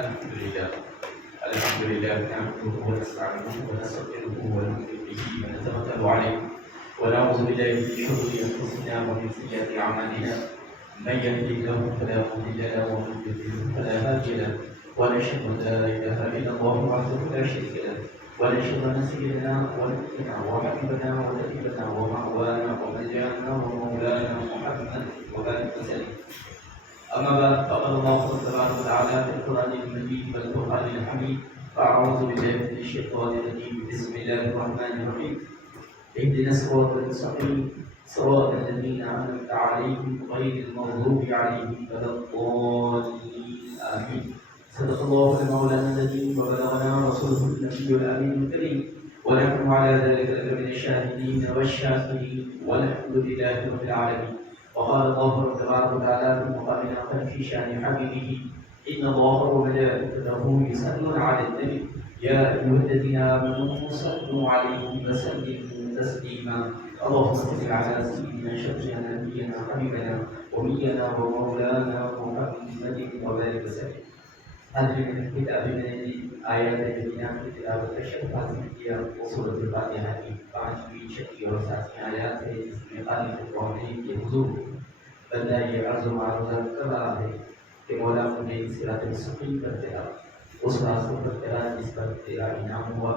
الحمد لله الحمد لله نحمده ونستعينه ونستغفره ونؤمن به ونتوكل عليه ونعوذ بالله من شرور انفسنا ومن سيئات اعمالنا من يهده الله فلا مضل له ومن يضلل فلا هادي له ونشهد ان لا اله الا الله وحده لا شريك له ونشهد ان سيدنا ونبينا وحبيبنا ونبينا ومأوانا وملجانا ومولانا محمد وآله وسلم. أما بعد فقال الله تبارك وتعالى في القرآن المجيد والفرقان الحميد فأعوذ بالله من الشيطان الرجيم بسم الله الرحمن الرحيم اهدنا الصراط المستقيم صراط الذين أنعمت عليهم غير المغضوب عليهم ولا الضالين آمين. صدق الله مولانا الذي وبلغنا رسوله النبي الأمين الكريم ونحن على ذلك من الشاهدين والشاكرين والحمد لله رب العالمين. وقال الله تبارك وتعالى في مقام آخر في شأن حبيبه إن الله وملائكته يصلون على النبي يا أيها الذين آمنوا صلوا عليه وسلموا تسليما. اللهم صل على سيدنا شفيعنا نبينا حبيبنا ونبينا ومولانا محمد وبارك وسلم. حاضرین کتاب میں نے آیات کریمہ کی تلاوت کا شرف حاصل کیا وہ سورۃ الفاتحہ کی 5ویں 6ویں اور 7ویں آیات ہے جس میں خالق کونین کے حضور بندہ یہ عرض و معروضہ کر رہا ہے کہ مولا مجھے صراط مستقیم پر چلا، اس راستے پر چلا جس پر تیرا انعام ہوا،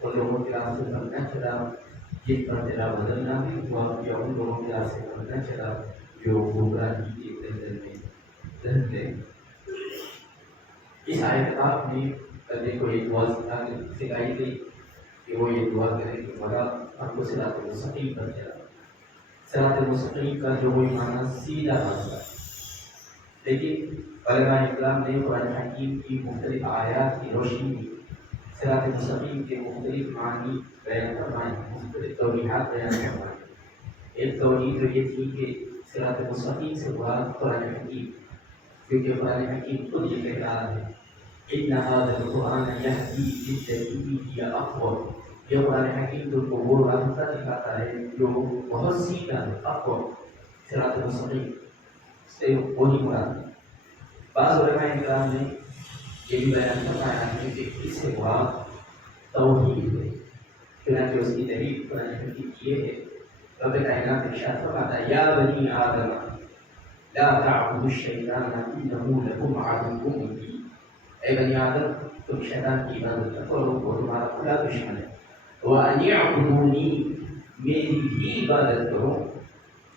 اور لوگوں کے راستے پر نہ چلا جن پر تیرا بدل نہ بھی ہوا، یا ان لوگوں کے راستے پر نہ چلا جو گمراہی کے دلدل میں دھن گئے۔ اس آیت پاک میں بندے کو ایک دعا سکھائی گئی کہ وہ یہ دعا کرے کہ مولا ہم کو صراط مستقیم پر چلا۔ صراط مستقیم کا جو وہی معنی سیدھا راستہ، لیکن علماء اکرام نے قرآن حکیم کی مختلف آیات کی روشنی میں صراط مستقیم کے مختلف معنی بیان فرمائے، مختلف توضیحات بیان فرمائے۔ ایک توجیہ تو یہ تھی کہ صراط مستقیم سے مراد قرآن حکیم، کیونکہ قرآن حکیم خود یہ کہہ رہا ہے ان هذا القرآن يهدي للتي هي اقوم۔ یہ قرآن حکیم تم کو وہ راستہ دکھاتا ہے جو بہت سیدھا ہے، اقوم، صراط مستقیم سے وہی مراد ہے۔ بعض علماء کرام نے یہ بھی بیان فرمایا ہے کہ اس سے مراد توحید ہے، چنانچہ اس کی دلیل قرآن حکیم یہ ہے، رب کائنات ارشاد فرماتا ہے یا بنی آدم لا تعبدوا الشیطان انه لکم عدو مبین۔ اے بنی آدم تم شیطان کی عبادت نہ کرو، وہ تمہارا کھلا دشمن ہے۔ وَأَنِ اعْبُدُونِي، میری ہی عبادت کرو۔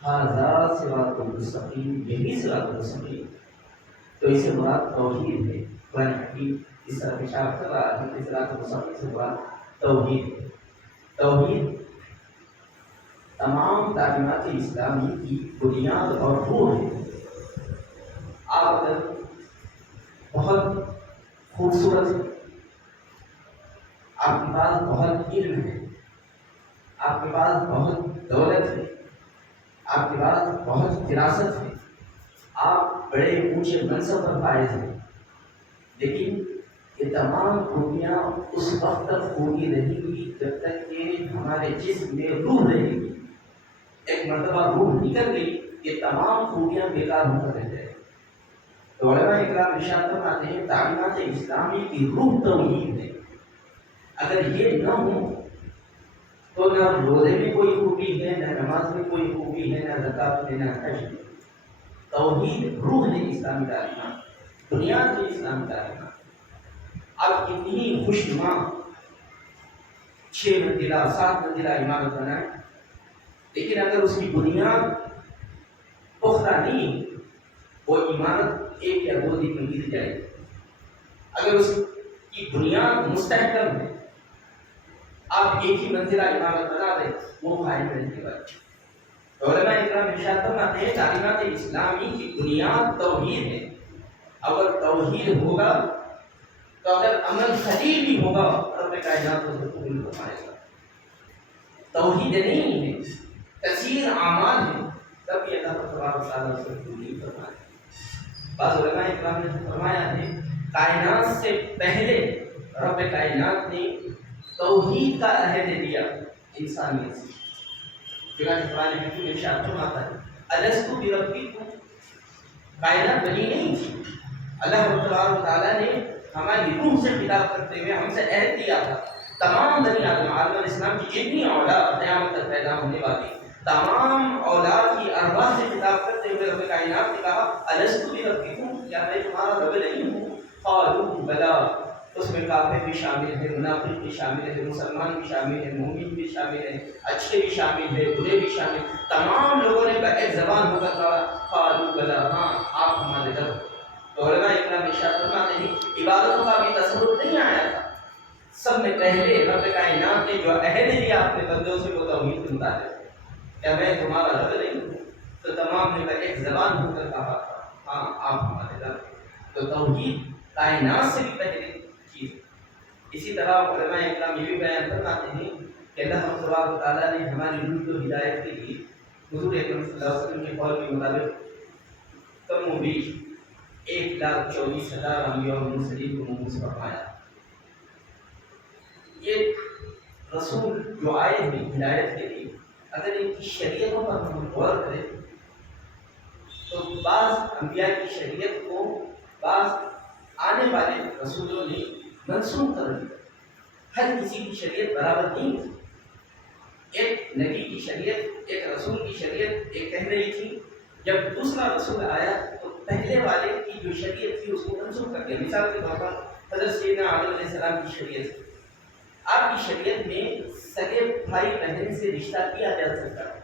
هَذَا صِرَاطٌ مُّسْتَقِيمٌ، یہی صراط مستقیم۔ تو اسے مراد توحید ہے۔ قرآن حکیم اس طرح اشارہ کر رہا ہے کہ صراط مستقیم سے مراد توحید ہے۔ توحید تمام تعلیمات اسلامی کی بنیاد اور روح ہے۔ آپ اگر بہت خوبصورت ہے، آپ کے پاس بہت علم ہے، آپ کے پاس بہت دولت ہے، آپ کے پاس بہت فراست ہے، آپ بڑے اونچے منصب پر فائز ہیں، لیکن یہ تمام خوبیاں اس وقت تک خوبی رہیں گی جب تک کہ ہمارے جسم میں روح رہے گی۔ ایک مرتبہ روح نکل گئی، یہ تمام خوبیاں بیکار ہو کر رہ جائیں۔ تو علماء اکرام ارشاد فرماتے ہیں تعلیمات اسلامی کی روح توحید ہے۔ اگر یہ نہ ہو تو نہ روزے میں کوئی خوبی ہے، نہ نماز میں کوئی خوبی ہے، نہ زکوٰۃ میں، نہ حج میں۔ توحید روح ہے اسلامی تعلیمات، بنیاد ہے اسلامی تعلیمات۔ اب کتنی خوشنما 6 منزلہ 7 منزلہ عمارت بنائے، لیکن اگر اس کی بنیاد پختہ نہیں، وہ عمارت 1 یا 2 دن میں گر جائے گی۔ اگر اس کی بنیاد مستحکم ہے، آپ ایک ہی منزلہ عمارت بنا دیں، وہ قائم رہنے والی۔ تو علماء اکرام ارشاد فرماتے ہیں تعلیمات اسلامی کی بنیاد توحید ہے۔ اگر توحید ہوگا تو اگر عمل خلیل بھی ہوگا رب کائنات اسے قبول فرمائے گا۔ توحید نہیں ہے، کثیر اعمال ہے، تب بھی اللہ تبارک و تعالیٰ اسے قبول نہیں فرمائے گا۔ بعض علماء اکرام نے فرمایا ہے کائنات سے پہلے رب کائنات نے توحید کا عہد دیا انسانیت سے۔ چنانچہ قرآن حکیم میں ارشاد فرماتا ہے الست بربکم، کائنات بنی نہیں تھی، اللہ تعالیٰ نے ہماری روح سے خطاب کرتے ہوئے ہم سے عہد کیا تھا تمام بنی آدم علیہ السلام کی جتنی اولاد قیامت تک پیدا ہونے والی تمام اولاد کی ارواح سے خطاب کرتے ہوئے رب کائنات نے کہا الستو بربکم، کیا میں تمہارا رب نہیں ہوں؟ قالوا بلا، اس میں کافر بھی شامل ہے، منافق بھی شامل ہے، مسلمان بھی شامل ہے، مومن بھی شامل ہے، اچھے بھی شامل ہے، برے بھی شامل، تمام لوگوں نے ایک زبان ہو کر کہا قالوا بلا، ہاں آپ ہمارے رب۔ تو علماء اکرام ارشاد فرماتے ہیں عبادتوں کا بھی تصور نہیں آیا تھا، سب میں پہلے رب کائنات نے جو عہد لیا اپنے بندوں سے وہ توحید کے مطابق، کیا میں تمہارا رب نہیں ہوں؟ تو تمام نے ایک زبان ہو کر کہا ہاں آپ ہمارے رب۔ تو توحید کائنات سے بھی پہلے چیز۔ اسی طرح علماء اکرام یہ بھی بیان فرماتے ہیں کہ اللہ تبارک و تعالیٰ نے ہماری روح کو ہدایت کے لیے حضور اکرم صلی اللہ علیہ وسلم کے قول کے مطابق کم و بیش 1,24,000 انبیاء اور مرسلین کو مبعوث فرمایا۔ یہ رسول جو آئے ہیں ہدایت کے لیے، اگر ان کی شریعتوں پر ہم غور کریں تو بعض انبیاء کی شریعت کو بعض آنے والے رسولوں نے منسوخ کر دیا۔ ہر کسی کی شریعت برابر نہیں تھی، ایک نبی کی شریعت ایک رسول کی شریعت ایک کہہ رہی تھی، جب دوسرا رسول آیا تو پہلے والے کی جو شریعت تھی اس کو منسوخ کر دیا۔ مثال کے طور پر حضرت سیدنا آدم علیہ السلام کی شریعت، آپ کی شریعت میں سگے بھائی بہن سے رشتہ کیا جا سکتا تھا،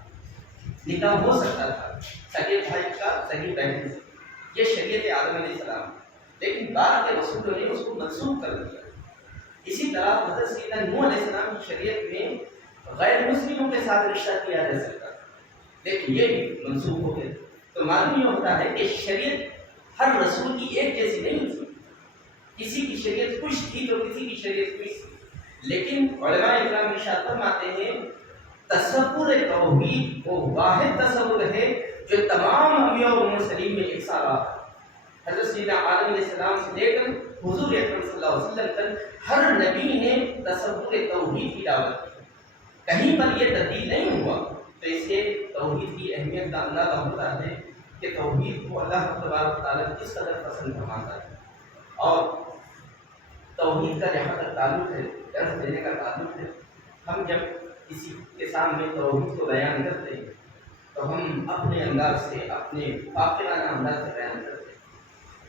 نکاح ہو سکتا تھا سگے بھائی کا سگی بہن سے، یہ شریعت آدم علیہ السلام، لیکن بعد کے رسولوں نے اس کو منسوخ کر دیا۔ اسی طرح حضرت سیدنا نوح علیہ السلام کی شریعت میں غیر مسلموں کے ساتھ رشتہ کیا جا سکتا تھا، لیکن یہ بھی منسوخ ہو گیا۔ تو معلوم یہ ہوتا ہے کہ شریعت ہر رسول کی ایک جیسی نہیں تھی، کسی کی شریعت کچھ تھی تو کسی کی شریعت کچھ تھی، لیکن علماء اکرام ارشاد فرماتے ہیں تصور توحید وہ واحد تصور ہے جو تمام انبیاء اور مرسلین میں یکساں رہا۔ حضرت سیدنا آدم علیہ السلام سے لے کر حضور اکرم صلی اللہ علیہ وسلم تک ہر نبی نے تصور توحید کی دعوت کی، کہیں پر یہ تبدیل نہیں ہوا۔ تو اس سے توحید کی اہمیت کا اندازہ ہوتا ہے کہ توحید کو اللہ تبارک و تعالیٰ کس قدر پسند فرماتا ہے۔ اور توحید کا جہاں تک تعلق ہے، درس دینے کا تعلق ہے، ہم جب کسی کے سامنے توحید کو بیان کرتے ہیں تو ہم اپنے انداز سے اپنے فاقرانہ انداز سے بیان کرتے ہیں،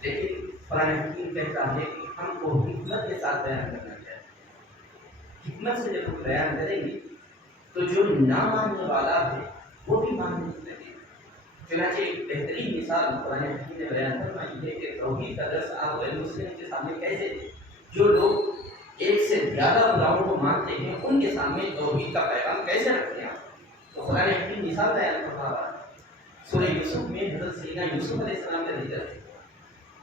لیکن قرآن حکیم کہتا ہے کہ ہم کو حکمت کے ساتھ بیان کرنا چاہیے۔ حکمت سے جب ہم بیان کریں گے تو جو نہ ماننے والا ہے وہ بھی ماننے لگے۔ چنانچہ ایک بہترین مثال قرآن حکیم نے بیان فرمائی ہے کہ توحید کا درس آپ غیر مسلم کے سامنے کیسے دیں؟ جو لوگ ایک سے زیادہ خداؤں کو مانتے ہیں ان کے سامنے توحید کا پیغام کیسے رکھتے ہیں؟ تو قرآن حکیم مثال بیان فرما رہا ہے۔ سورہ یوسف میں حضرت سیدنا یوسف علیہ السلام کا ذکر ہے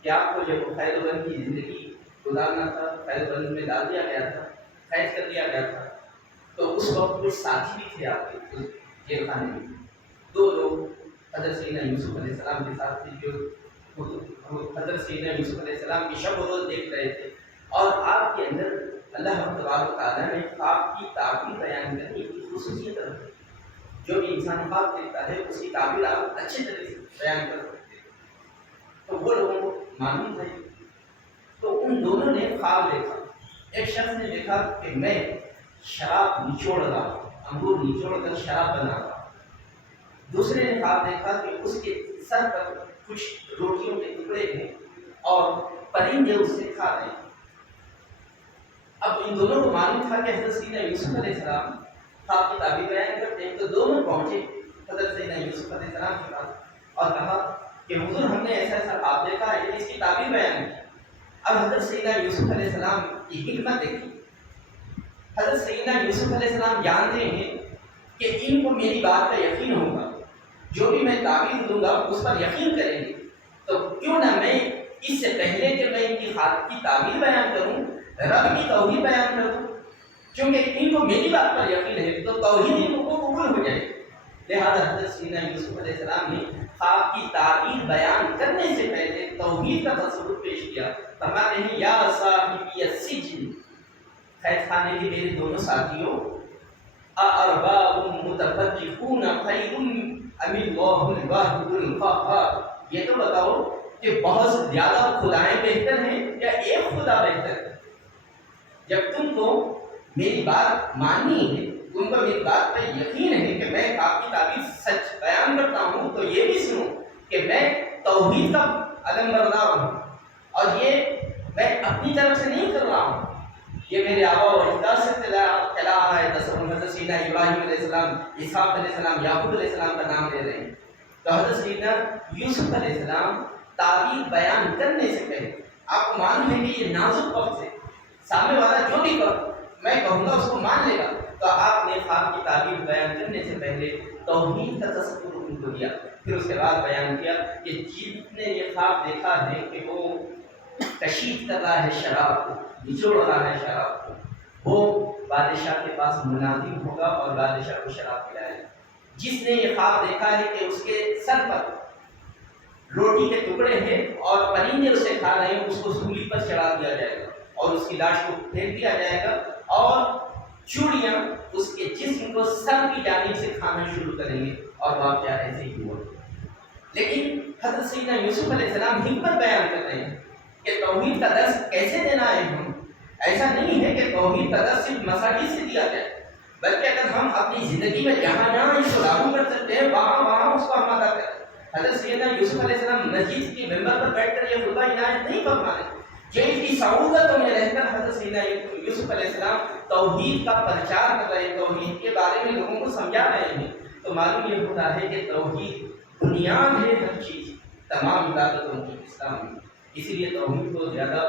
کہ آپ کو جب قید بند کی زندگی گزارنا تھا، قید بند میں ڈال دیا گیا تھا، قید کر دیا گیا تھا، تو اس وقت کچھ ساتھی بھی تھے آپ کے جیل خانے میں، دو لوگ حضرت سیدنا یوسف علیہ السلام کے ساتھ تھے جو حضرت سیدنا یوسف علیہ السلام کی شب و روز دیکھ رہے تھے، اور آپ کے اندر اللہ تبارک و تعالیٰ نے خواب کی تعبیر بیان کرنے کی خصوصیت رکھی۔ جو بھی انسان خواب دیکھتا ہے اس کی تعبیر آپ اچھے طرح سے بیان کر سکتے ہیں، تو وہ لوگوں کو معلوم تھا۔ تو ان دونوں نے خواب دیکھا، ایک شخص نے دیکھا کہ میں شراب نچوڑ رہا ہوں، انگور نچوڑ کر شراب بنا رہا ہوں، دوسرے نے خواب دیکھا کہ اس کے سر پر کچھ روٹیوں کے ٹکڑے ہیں اور پرندے اس سے کھا رہے ہیں۔ اب ان دونوں کو معلوم تھا کہ حضرت سیدنا یوسف علیہ السلام خواب کی تعبیر بیان کرتے ہیں، تو دونوں پہنچے حضرت سیدنا یوسف علیہ السلام کے پاس اور کہا کہ حضور ہم نے ایسا ایسا خواب دیکھا ہے، اس کی تعبیر بیان کی۔ اب حضرت سیدنا یوسف علیہ السلام کی حکمت دیکھی، حضرت سیدنا یوسف علیہ السلام جانتے ہیں کہ ان کو میری بات کا یقین ہوگا، جو بھی میں تعبیر دوں گا اس پر یقین کریں گے، تو کیوں نہ میں اس سے پہلے کہ میں ان کی خواب کی تعبیر بیان کروں رب کی توحید بیان کر دوں، کیونکہ ان کو میری بات پر یقین ہے تو توحید ان کو قبول ہو جائے۔ لہٰذا حضرت سیدنا یوسف علیہ السلام نے خواب کی تعبیر بیان کرنے سے پہلے توحید کا تصور پیش کیا۔ فرماتے ہیں یا صاحبی السجن، قید خانے کے میرے دونوں ساتھیوں، اارباب متفرقون خیر ام اللہ الواحد القہار، یہ تو بتاؤ کہ بہت زیادہ خدائیں بہتر ہیں یا ایک خدا خدا بہتر ہے۔ جب تم کو میری بات ماننی ہے، تم کو میری بات پہ یقین ہے کہ میں آپ کی تعبیر سچ بیان کرتا ہوں، تو یہ بھی سنو کہ میں توحید کا علم بردار ہوں، اور یہ میں اپنی طرف سے نہیں کر رہا ہوں، یہ میرے آبا و اجداد سے چلا آ رہا ہے۔ تصور حضرت سیدنا ابراہیم علیہ السلام، اسحاق علیہ السلام، یعقوب علیہ السلام کا نام لے رہے ہیں، تو حضرت سیدنا یوسف علیہ السلام تعبیر بیان کرنے سے پہلے، آپ کو معلوم ہے کہ یہ نازک وقت ہے، سامنے والا جو بھی میں کہوں گا اس کو مان لے گا، تو آپ نے خواب کی تعبیر بیان کرنے سے پہلے توحید کا تصور ان کو دیا، پھر اس کے بعد بیان کیا کہ جس نے یہ خواب دیکھا ہے کہ وہ کشید کر رہا ہے شراب کو، نچوڑ رہا ہے شراب کو، وہ بادشاہ کے پاس منادی ہوگا اور بادشاہ کو شراب پلائے گا۔ جس نے یہ خواب دیکھا ہے کہ اس کے سر پر روٹی کے ٹکڑے ہیں اور پرندے اسے کھا رہے ہیں، اس کو سولی پر چڑھا دیا جائے گا اور اس کی لاش کو پھینک دیا جائے گا، اور چوڑیاں اس کے جسم کو سر کی جانب سے کھانا شروع کریں گے، اور واقعہ ایسے ہی ہوا۔ لیکن حضرت سیدنا یوسف علیہ السلام حکمت بیان کر رہے ہیں کہ توحید کا درس کیسے دینا ہے ہم۔ ایسا نہیں ہے کہ توحید کا درس صرف مساجد سے دیا جائے، بلکہ اگر ہم اپنی زندگی میں جہاں جہاں اس کو لاگو کر سکتے ہیں وہاں وہاں اس کو ہم ادا کریں۔ حضرت سیدنا یوسف علیہ السلام مسجد کی ممبر پر بیٹھ کر یہ خطبہ عنایت نہیں فرما رہے، جیل کی سعودتوں میں رہ کر حضرت سیدنا یوسف علیہ السلام توحید کا پرچار کر رہے ہیں، توحید کے بارے میں لوگوں کو سمجھا رہے ہیں، تو معلوم یہ ہوتا ہے کہ توحید بنیاد ہے ہر چیز، تمام عبادتوں کی اسلام میں، اسی لیے توحید کو زیادہ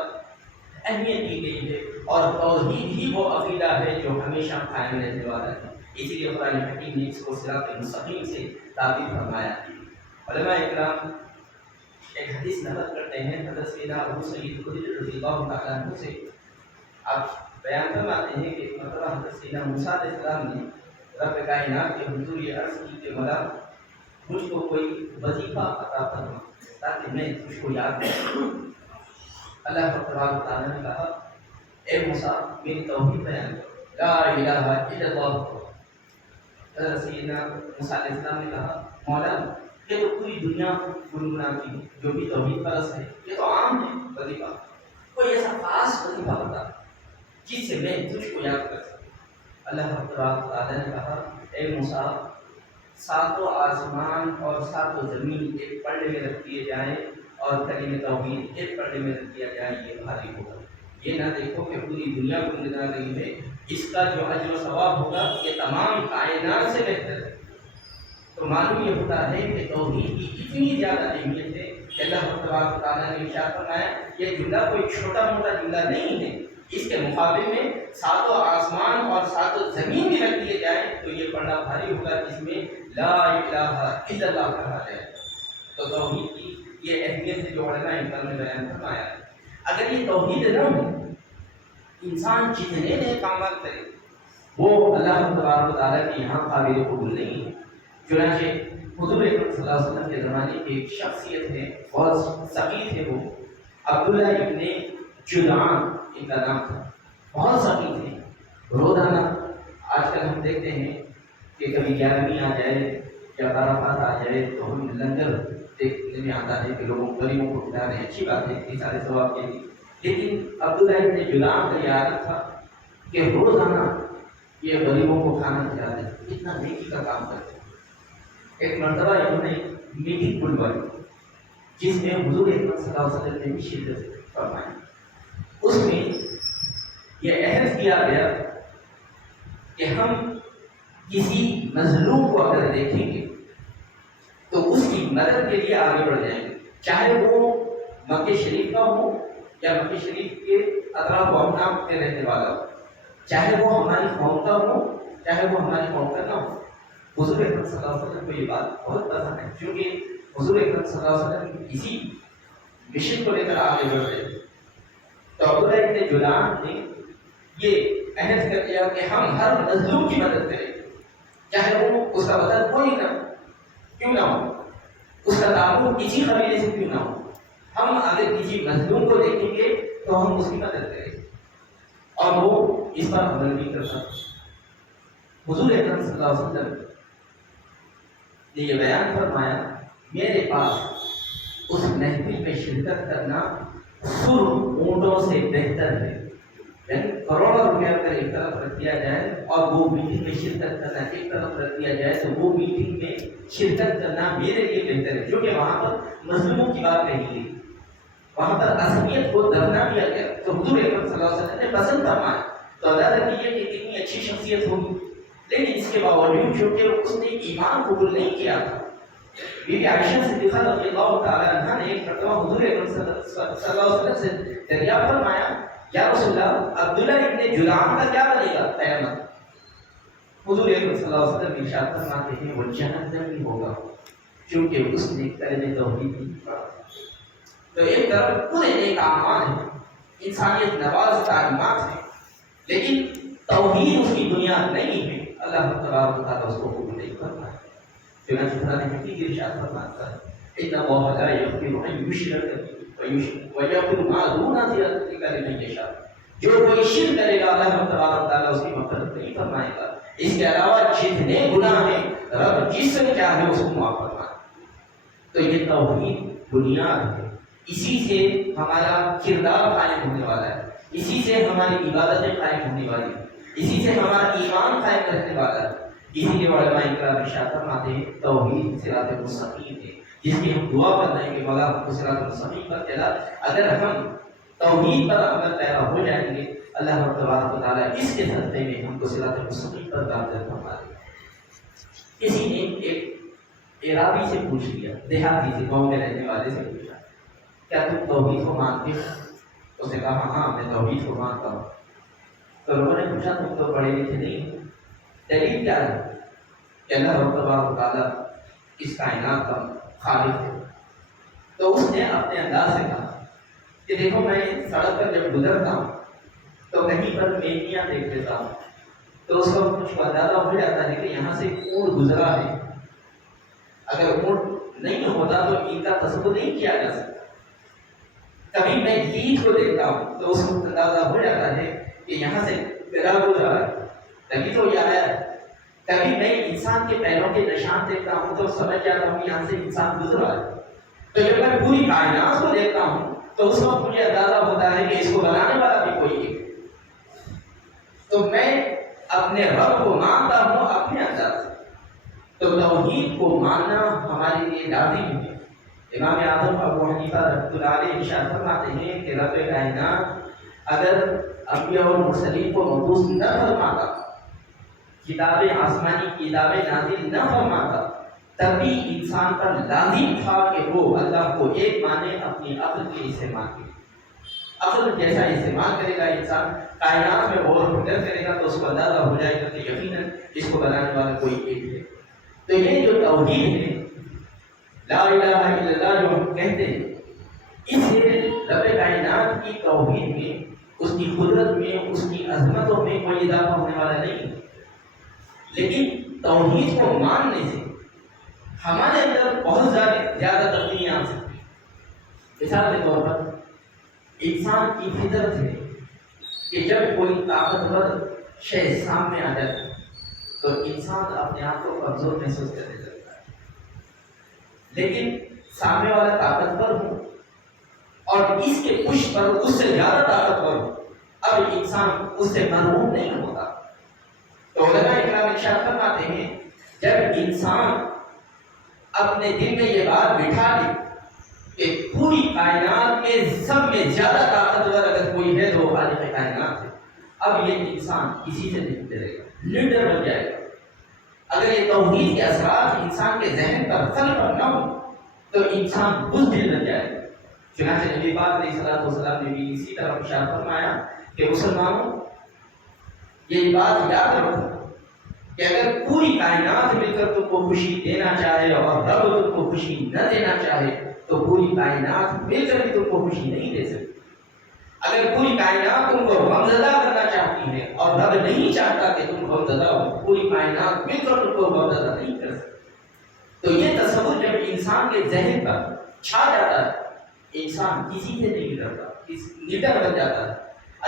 اہمیت دی گئی ہے، اور توحید ہی وہ عقیدہ ہے جو ہمیشہ قائم رہنے والا ہے، اسی لیے قرآن حکیم نے اس کو صراط مستقیم سے تعبیر فرمایا ہے۔ علماء اکرام ایک حدیث نقل کرتے ہیں حضرت سیدنا ابو سعید خدری رضی اللہ تعالیٰ عنہ سے، آپ بیان فرماتے ہیں کہ مرتبہ حضرت سیدنا موسیٰ علیہ السلام نے رب کائنات کے حضور یہ عرض کی کہ مولا مجھ کو کوئی وظیفہ عطا فرما تاکہ میں تجھ کو یاد کروں۔ اللہ تبارک و تعالیٰ نے کہا اے موسیٰ میری توحید بیان کرو، لا الہ الا اللہ۔ حضرت سیدنا موسیٰ علیہ السلام نے کہا مولا یہ تو پوری دنیا گنگناتی ہے، جو بھی توحید پرست ہے یہ تو عام ہے وظیفہ، کوئی ایسا خاص وظیفہ بتا جس سے میں تجھ کو یاد کر سکوں۔ اللہ تبارک و تعالیٰ نے کہا اے موسیٰ ساتوں آسمان اور ساتوں زمین ایک پلڑے میں رکھ دیے جائیں اور کلمہ توحید ایک پلڑے میں رکھ دیا جائے، یہ بھاری ہوگا۔ یہ نہ دیکھو کہ پوری دنیا گنگنا رہی ہے، اس کا جو اجر و ثواب ہوگا یہ تمام کائنات سے بہتر ہے۔ تو معلوم یہ ہوتا ہے کہ توحید کی اتنی زیادہ اہمیت ہے کہ اللہ تبارک و تعالیٰ نے ارشاد فرمایا یہ جملہ کوئی چھوٹا موٹا جملہ نہیں ہے، اس کے مقابل میں ساتوں آسمان اور ساتوں زمین بھی رکھ دیے جائیں تو یہ پڑھنا بھاری ہوگا، جس میں لا الہ الا اللہ کہا جائے۔ تو توحید کی یہ اہمیت ہے جو علماء اکرام نے بیان فرمایا ہے۔ اگر یہ توحید نہ ہو، انسان جتنے نئے کامات کرے وہ اللہ تبارک و تعالیٰ کے یہاں قابل قبول نہیں ہے۔ چنانچہ حضور اکرم صلی اللہ علیہ وسلم کے زمانے کی ایک شخصیت ہے، بہت ثقیل تھے، وہ عبداللہ ابن جدعان ان کا نام تھا، بہت ثقیل تھے۔ روزانہ آج کل ہم دیکھتے ہیں کہ کبھی 11ویں آ جائے یا عرفات آ جائے تو ہم لنگر دیکھنے میں آتا ہے کہ لوگ غریبوں کو کھلا رہے ہیں، اچھی بات ہے، یہ سارے ثواب کے لیے، لیکن عبداللہ ابن جدعان کا یہ عادت تھا کہ روزانہ یہ غریبوں کو کھانا کھلاتے ہیں، اتنا نیکی کا کام کرتے ہیں۔ ایک مرتبہ انہوں نے میٹنگ بلوائی جس میں حضور اکرم صلی اللہ علیہ وسلم نے بھی شرکت فرمائی۔ اس میں یہ عہد کیا گیا کہ ہم کسی مظلوم کو اگر دیکھیں گے تو اس کی مدد کے لیے آگے بڑھ جائیں گے، چاہے وہ مکہ شریف کا ہو یا مکہ شریف کے اطراف و اکناف میں رہنے والا ہو، چاہے وہ ہماری قوم کا ہو چاہے وہ ہماری قوم کا نہ ہو۔ حضور اکرم صلی اللہ علیہ وسلم کو یہ بات بہت پسند ہے، کیونکہ حضور اکرم صلی اللہ علیہ وسلم اسی مشن کو لے کر آگے بڑھ رہے تھے۔ تو عبداللہ ابن جدعان نے یہ عہد کر لیا کہ ہم ہر مظلوم کی مدد کریں گے، چاہے وہ اس کا بدن کوئی نہ کیوں نہ ہو، اس کا تعلق کسی قبیلے سے کیوں نہ ہو، ہم اگر کسی مظلوم کو دیکھیں گے تو ہم اس کی مدد کریں گے، اور وہ اس پر عمل بھی کرتا۔ حضور اکرم صلی اللہ علیہ وسلم نے یہ بیان فرمایا میرے پاس اس محفل میں شرکت کرنا سر اونٹوں سے بہتر ہے. یعنی کروڑوں روپیہ اگر ایک طرف رکھ دیا جائے اور وہ میٹنگ میں شرکت کرنا ایک طرف رکھ دیا جائے تو وہ میٹنگ میں شرکت کرنا میرے لیے بہتر ہے، کیونکہ وہاں پر مظلوموں کی بات کہی گئی، وہاں پر عصبیت کو دفنا کیا گیا. تو حضور اکرم صلی اللہ علیہ وسلم نے پسند فرمایا. تو اللہ کیجیے کہ کتنی اچھی شخصیت ہوگی، لیکن اس کے باوجود جو کہ اس نے ایمان قبول نہیں کیا تھا. بی بی عائشہ صدیقہ رضی اللہ تعالی عنہا نے ایک مرتبہ حضور اکرم صلی اللہ علیہ وسلم سے دریافت فرمایا، یا رسول اللہ عبداللہ ابن جدعان کا کیا بنے گا قیامت؟ حضور اکرم صلی اللہ علیہ وسلم ارشاد فرماتے ہیں وہ جہنمی ہوگا، کیونکہ اس نے کلمہ توحید نہیں پڑھا. تو ایک طرف پورے نیک اعمال ہیں، انسانیت نواز تعلیمات ہیں، لیکن توحید اس کی بنیاد نہیں ہے. اللہ تبارک و تعالیٰ اس کو قبول نہیں کرتا ہے. چنانچہ قرآن حکیم ارشاد فرماتا ہے ان اللہ لا یغفر ان یشرک به ویغفر ما دون ذلک لمن یشاء. جو کوئی شرک کرے گا اللہ تبارک و تعالیٰ اس کی مغفرت نہیں فرمائے گا. اس کے علاوہ جتنے گناہ ہیں رب جس سے چاہے اس کو معاف فرمائے. تو یہ توحید بنیاد ہے، اسی سے ہمارا کردار قائم ہونے والا ہے، اسی سے ہماری عبادتیں قائم ہونے والی ہیں، اسی سے ہمارا ایمان قائم رہنے والا ہے. اسی لیے علماء کرام ارشاد فرماتے ہیں توحید صراط مستقیم ہے، جس کی ہم دعا کر رہے ہیں کہ مولا ہم کو صراط مستقیم پر چلا. اگر ہم توحید پر عمل پیرا ہو جائیں گے اللہ تبارک و تعالیٰ اس کے صدقے میں ہم کو صراط مستقیم پر گامزن فرما دے گا. کسی نے ایک عرابی سے پوچھ لیا، دیہاتی سے، گاؤں میں رہنے والے سے پوچھا کیا تم توحید کو مانتے ہو؟ اس نے کہا ہاں میں توحید کو مانتا ہوں. تو لوگوں نے پوچھا تم تو پڑھے لکھے نہیں، دلیل کیا ہے؟ کہ اللہ تبارک و تعالیٰ اس کائنات کا خالق ہے. تو اس نے اپنے انداز سے کہا کہ دیکھو میں سڑک پر جب گزرتا ہوں تو کہیں پر میلیاں دیکھ لیتا ہوں تو اس کو کچھ اندازہ ہو جاتا ہے کہ یہاں سے اونٹ گزرا ہے. اگر اونٹ نہیں ہوتا تو ان کا تصور نہیں کیا جا سکتا. کبھی میں گیت کو دیکھتا ہوں تو اس کو اندازہ ہو جاتا ہے کہ یہاں سے گزرا ہے، تبھی تو یاد ہے. کبھی میں انسان کے پیروں کے نشان دیکھتا ہوں تو سمجھ جاتا ہوں کہ یہاں سے انسان گزرا ہے. تو جب میں پوری کائنات کو دیکھتا ہوں تو اس وقت مجھے اندازہ ہوتا ہے کہ اس کو بنانے والا بھی کوئی ہے. تو میں اپنے رب کو مانتا ہوں اپنے انداز سے. تو توحید کو ماننا ہمارے لیے لازم ہے. امام اعظم ابو حنیفہ رحمۃ اللہ علیہ ارشاد فرماتے ہیں کہ رب کائنات اگر انبیاء اور مرسلین کو مبعوث نہ فرماتا، کتابیں آسمانی کتابیں نازل نہ فرماتا، تبھی انسان پر لازم تھا کہ وہ اللہ کو ایک مانے، اپنی عقل کے استعمال کے. عقل جیسا استعمال کرے گا انسان کائنات میں غور و فکر کرے گا تو اس کو اندازہ ہو جائے گا کہ یقیناً اس کو بنانے والا کوئی ایک ہے. تو یہ جو توحید ہے، لا الہ الا اللہ جو ہم کہتے ہیں، اس سے رب کائنات کی توحید میں، اس کی قدرت میں، اس کی عظمتوں میں کوئی اضافہ ہونے والا نہیں. لیکن توحید کو ماننے سے ہمارے اندر بہت زیادہ تبدیلیاں آ سکتی ہیں. مثال کے طور پر انسان کی فطرت ہے کہ جب کوئی طاقتور شے سامنے آ جاتی تو انسان اپنے آپ کو کمزور محسوس کرنے لگتا ہے. لیکن سامنے والا طاقتور ہوں اور اس کے پشت پر اس سے زیادہ طاقتور ہوں، اب انسان اس سے محروم نہیں ہوتا. تو علماء کرام ارشاد فرماتے ہیں جب انسان اپنے دل میں یہ بات بٹھا لے کہ پوری کائنات کے سب میں زیادہ طاقتور اگر کوئی ہے تو خالق کائنات ہے، اب یہ انسان کسی سے نہیں ڈرے گا، لیڈر بن جائے گا. اگر یہ توحید کے اثرات انسان کے ذہن پر خل پر نہ ہو تو انسان بزدل بن جائے گا. چنانچہ نبی پاک علیہ الصلوۃ والسلام نے بھی اسی طرح ارشاد فرمایا کہ مسلمانوں یہ بات یاد رکھو کہ اگر پوری کائنات مل کر تم کو خوشی دینا چاہے اور رب تم کو خوشی نہ دینا چاہے تو پوری کائنات مل کر بھی تم کو خوشی نہیں دے سکتی. اگر پوری کائنات تم کو غمزدہ کرنا چاہتی ہے اور رب نہیں چاہتا کہ تم غمزدہ ہو، پوری کائنات مل کر تم کو غمزدہ نہیں کر سکتی. تو یہ تصور جب انسان کے ذہن پر چھا جاتا ہے انسان کسی سے نہیں ڈرتا، لیڈر بن جاتا ہے.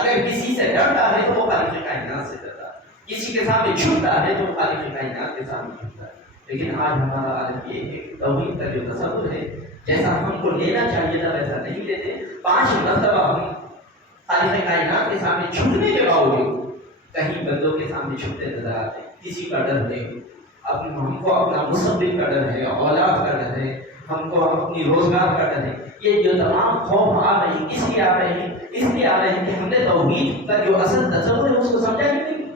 اگر کسی سے ڈرتا ہے تو وہ خالق کائنات سے ڈرتا ہے، کسی کے سامنے جھکتا ہے تو خالق کائنات کے سامنے جھکتا ہے. لیکن آج ہمارا عالم یہ ہے کہ توحید کا جو تصور ہے جیسا ہم کو لینا چاہیے تھا ویسا نہیں لیتے. 5 مرتبہ ہم خالق کائنات کے سامنے جھکنے کے باوجود کہیں بندوں کے سامنے جھکتے نظر آتے. کسی کا ڈر نہیں, ہم کو اپنا مستقبل کا ڈر ہے, اولاد کا ڈر ہے, ہم کو اپنی روزگار کا ڈر ہے. یہ جو تمام خوف آ رہے ہیں کس لیے آ رہے ہیں؟ اس لیے آ رہے ہیں کہ ہم نے توحید کا جو اصل تصور ہے اس کو سمجھا ہی نہیں.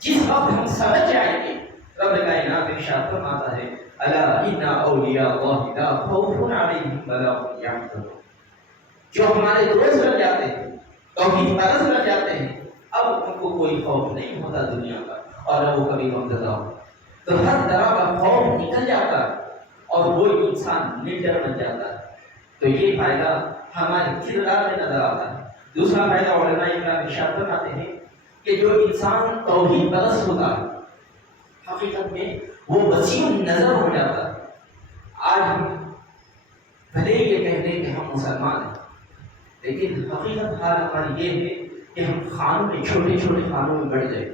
جس وقت ہم سمجھ جائیں گے, رب کائنات ارشاد فرماتا ہے الا ان اولیاء اللہ لا خوف علیہم ولا هم یحزنون. جو ہمارے دوست لگ جاتے ہیں, توحید پرست لگ جاتے ہیں, اب ان کو کوئی خوف نہیں ہوتا دنیا کا, اور وہ کبھی غمزدہ ہو تو ہر طرح کا خوف نکل جاتا اور وہ انسان لیڈر بن جاتا ہے. تو یہ فائدہ ہمارے کردار میں نظر آتا ہے. دوسرا فائدہ علماء اکرام ارشاد فرماتے ہیں کہ جو انسان توحید پرست ہوتا ہے حقیقت میں وہ وسیع نظر ہو جاتا ہے. آج ہم بھلے یہ کہہ دیں کہ ہم مسلمان ہیں, لیکن حقیقت حال ہماری یہ ہے کہ ہم خانوں میں, چھوٹے چھوٹے خانوں میں بڑھ گئے.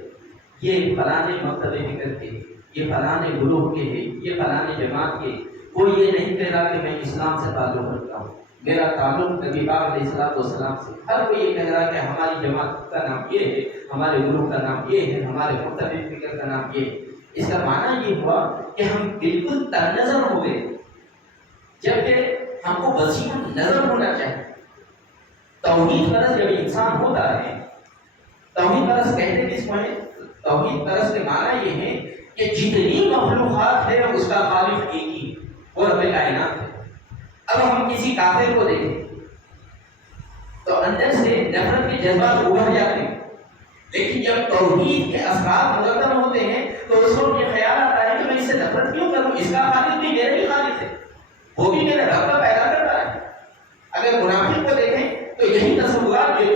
یہ فلانے مکتبے فکر کے, یہ فلانے گروہ کے ہیں, یہ فلانے جماعت کے. کوئی یہ نہیں کہہ رہا کہ میں اسلام سے تعلق رکھتا ہوں, میرا تعلق نبی پاک علیہ الصلوۃ والسلام سے. ہر کوئی یہ کہہ رہا ہے کہ ہماری جماعت کا نام یہ ہے, ہمارے گروہ کا نام یہ ہے, ہمارے مکتبے فکر کا نام یہ ہے. اس کا معنی یہ ہوا کہ ہم بالکل تر نظر ہو گئے, جبکہ ہم کو وسیع نظر ہونا چاہیے. توحید پرست جب انسان ہوتا ہے, توحید پرست کہتے کس کو ہے؟ توحید پرست کے معنی یہ ہے کہ جتنی مخلوقات ہے اس کا خالق ایک ہی, وہ رب کائنات ہے. اب ہم کسی کافر کو دیکھیں تو اندر سے نفرت کے جذبات ابھر جاتے ہیں, لیکن جب توحید کے اثرات مقدم ہوتے ہیں تو اس وقت یہ خیال آتا ہے کہ میں اس سے نفرت کیوں کروں, اس کا خالق بھی میرا ہی خالق ہے, وہ بھی میرا رب کا پیدا کرتا ہے. اگر منافق کو دیکھیں تو یہی تصورات جو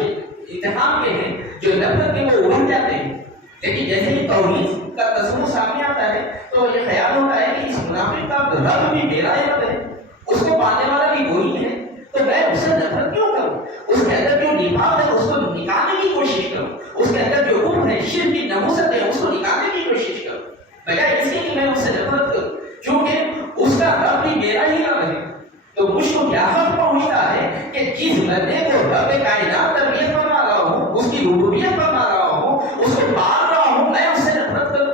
اتحام کے ہیں, جو نفرت کے وہ ابھر جاتے ہیں. لیکن جیسے ہی توحید کا تصور سامنے آتا ہے تو یہ خیال ہوتا ہے کہ اس منافق کا رب بھی میرا ہی رب ہے, اس کو پانے والا بھی وہی ہے, تو میں اس سے نفرت کیوں کروں؟ اس کے اندر جو نفاق ہے اس کو نکالنے کی کوشش کروں, اس کے اندر جو کفر ہے, شرک کی نحوست ہے, اس کو نکالنے کی کوشش کروں, بجائے اس کے کہ میں اس سے نفرت کروں, کیونکہ اس کا رب بھی میرا ہی رب ہے. تو مجھ کو کیا حق پہنچتا ہے کہ جس بندے کو رب کائنات تربیت فرما رہا ہوں, اس کی ربوبیت فرما رہا ہوں, اس کو پال رہا ہوں, میں اس سے نفرت کروں.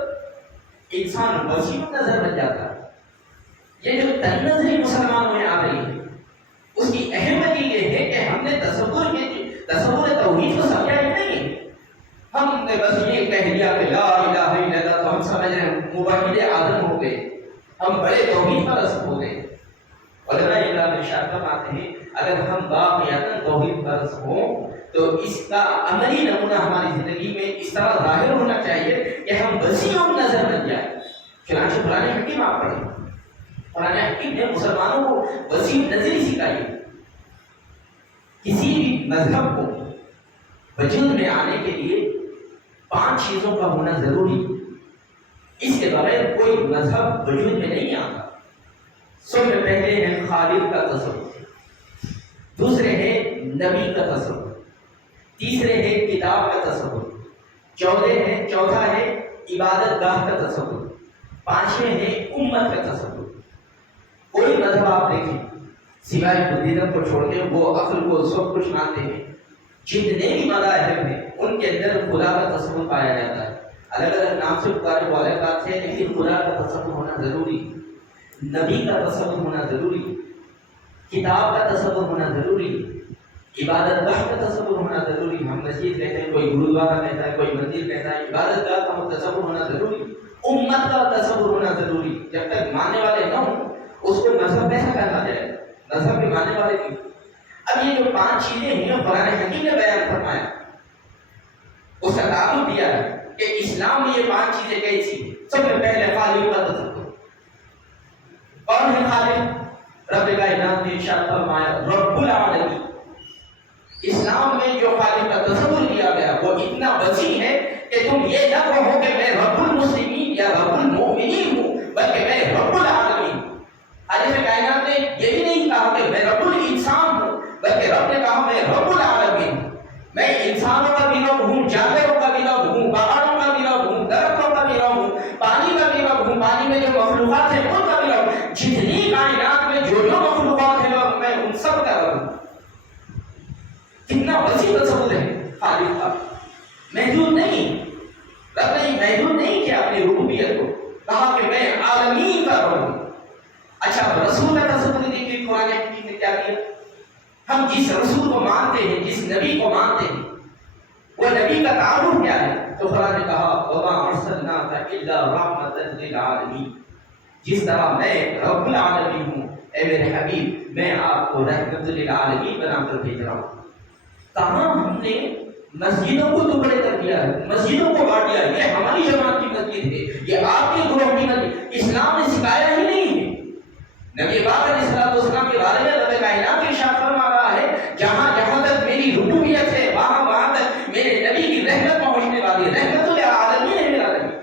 انسان وسیع نظر بن جاتا ہے. یہ جو تن نظری مسلمانوں میں آ رہی ہے اس کی اہم وجہ یہ ہے کہ ہم نے تصور توحید کو سمجھا ہی نہیں. ہم نے بس یہ کہہ دیا کہ لا الہ الا اللہ, تو ہم سمجھ رہے ہیں موحد اعظم ہو گئے, ہم بڑے توحید پرست ہو گئے. علماء اکرام ارشاد فرماتے ہیں اگر ہم واقعتاً توحید پرست ہوں تو اس کا عملی نمونہ ہماری زندگی میں اس طرح ظاہر ہونا چاہیے کہ ہم وسیع نظر بن جائیں. چنانچہ قرآن حکیم آپ پڑھیں, قرآن حکیم نے مسلمانوں کو وسیع نظری سکھائی. کسی بھی مذہب کو وجود میں آنے کے لیے 5 چیزوں کا ہونا ضروری, اس کے بغیر کوئی مذہب وجود میں نہیں آتا. سب سے پہلے ہے خالق کا تصور, دوسرے ہے نبی کا تصور, تیسرے ہے کتاب کا تصور, چوتھا ہے عبادت گاہ کا تصور, 5ویں ہے امت کا تصور. کوئی مذہب آپ دیکھیں سوائے بدھزم کو چھوڑ کے وہ عقل کو سب کچھ مانتے ہیں. جتنے بھی مذاہب ہیں ان کے اندر خدا کا تصور پایا جاتا ہے. الگ الگ نام سے پکارے وہ الگ بات ہے, لیکن خدا کا تصور ہونا ضروری, نبی کا تصور ہونا ضروری, کتاب کا تصور ہونا ضروری, عبادت گاہ کا تصور ہونا ضروری. ہم مسجد کہتے ہیں, کوئی گرودوارا کہتا ہے, کوئی مندر کہتا ہے, عبادت گاہ کا تصور ہونا ضروری, امت کا تصور ہونا ضروری. جب تک ماننے والے نہ ہوں اس کو مذہب کیسا کہا جائے, مذہب کے ماننے والے بھی. اب یہ جو 5 چیزیں ہیں قرآن حکیم نے بیان فرمایا, اس کا تعلق دیا ہے کہ اسلام میں یہ 5 چیزیں کیسی ہیں. سب سے پہلے خالق کا تصور. کون ہے خالق؟ رب کائنات نے ارشاد فرمایا رب العالمین. اسلام میں جو خالق کا تصور کیا گیا وہ اتنا وسیع ہے کہ تم یہ نہ کہو کہ میں رب المسلمین یا رب المؤمنین ہوں, بلکہ میں رب العالمین. خالق کائنات نے یہ بھی نہیں کہا کہ میں رب الانسان ہوں, بلکہ رب نے کہا میں رب العالمین. میں انسانوں کا بھی رب ہوں, جانوروں کا بھی رب ہوں, پہاڑوں کا بھی رب ہوں, درختوں کا بھی رب ہوں, پانی کا بھی رب ہوں, پانی میں جو مخلوقات ہیں ان کا بھی رب. جتنی کائنات میں جو مخلوقات کتنا وسیع تصور ہے خالق کا، محدود نہیں، رب نے محدود نہیں کیا اپنی ربوبیت کو، کہا کہ میں عالمین کا رب ہوں۔ اچھا رسول کا تصور دیکھیے قرآن حکیم نے کیا کیا، ہم جس رسول کو مانتے ہیں، جس نبی کو مانتے ہیں، وہ نبی کا تعارف کیا ہے؟ تو قرآن نے کہا وَمَا أَرْسَلْنَاكَ إِلَّا رَحْمَةً لِلْعَالَمِينَ، جس طرح میں رب العالمین ہوں اے میرے حبیب میں آپ کو رحمت للعالمین بنا کر بھیج رہا ہوں۔ کہاں ہم نے مسجدوں کو ٹکڑے کر دیا ہے، مسجدوں کو بانٹ دیا ہے، یہ ہماری جماعت کی مسجد ہے، یہ آپ کے گروہ کی مسجد، اسلام نے سکھایا ہی نہیں ہے۔ نبی پاک علیہ السلام کے بارے میں رب کائنات ارشاد فرما رہا ہے جہاں جہاں تک میری ربوبیت ہے وہاں تک میرے نبی کی رحمت پہنچنے والی ہے۔ رحمت للعالمین ہے میرا نبی،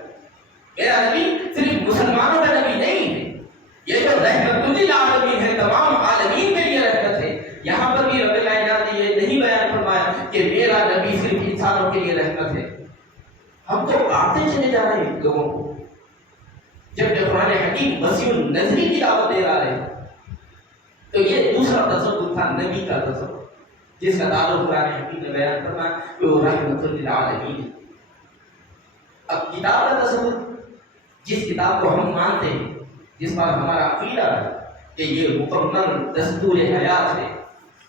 میرا نبی صرف مسلمانوں کا نبی نہیں ہے، یہ جو رحمت للعالمین ہے تمام عالمین کے لیے رحمت ہے۔ یہاں پر بھی رب کائنات نے یہ نہیں بیان فرمایا کہ میرا نبی صرف انسانوں کے لیے رحمت ہے۔ ہم تو کاٹتے چلے جا رہے ہیں لوگوں کو، جبکہ قرآن حکیم وسیع النظری کی دعوت دے رہا ہے۔ تو یہ دوسرا تصور تھا نبی کا تصور، جس کا تعلق قرآن حکیم نے بیان فرمایا کہ وہ رحمت للعالمین ہے۔ اب کتاب کا تصور، جس کتاب کو ہم مانتے ہیں، جس پر ہمارا عقیدہ ہے کہ یہ مکمل دستور حیات ہے،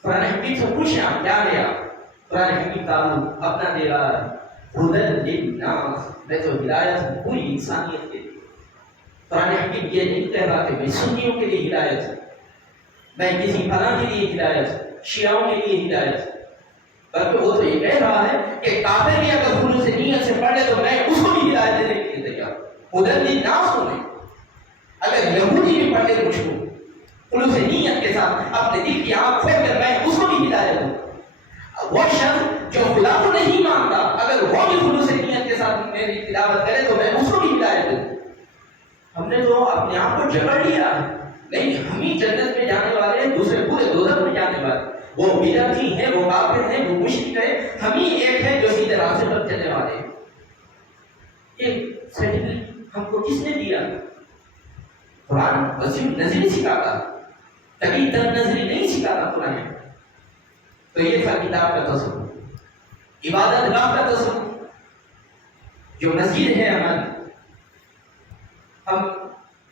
قرآن حکیم سے پوچھیں آپ کیا لیا؟ قرآن حکیم تعلق اپنا دے رہا ہے ہدی للناس، میں تو ہدایت پوری انسانیت کے لیے۔ قرآن حکیم یہ نہیں کہہ رہا کہ میں سنیوں کے لیے ہدایت ہے، میں کسی فلاں کے لیے ہدایت ہے، شیعوں کے لیے ہدایت ہے، بلکہ وہ تو یہ کہہ رہا ہے کہ کافر بھی اگر خلوص نیت سے پڑھ لے تو میں اس کو بھی ہدایت دینے کے لیے تیار ہوں۔ ہدی للناس ہوں میں، اگر یہودی بھی پڑھ لے مجھ کو خلوص نیت کے ساتھ اپنے دل کی آنکھ کھول کر میں اس کو بھی ہدایت دوں۔ وہ شخص جو خدا کو نہیں مانتا اگر وہ بھی خلوص نیت کے ساتھ میری تلاوت کرے تو میں اس کو بھی ہدایت دوں۔ ہم نے تو اپنے آپ کو جکڑ لیا ہے، نہیں ہم ہی جنت میں جانے والے ہیں، دوسرے پورے دوزخ میں جانے والے، وہ بدعتی ہیں، وہ کافر ہیں، وہ مشرک ہیں، ہم ہی ایک ہیں جو سیدھے راستے پر چلنے والے ہیں۔ یہ سرٹیفکیٹ ہم کو کس نے دیا؟ قرآن وسیع النظری سکھاتا، کبھی تر نظری نہیں سکھاتا قرآن۔ تو یہ تھا کتاب کا تصور۔ عبادت گاہ کا تصور، جو مسجد ہے ہماری، ہم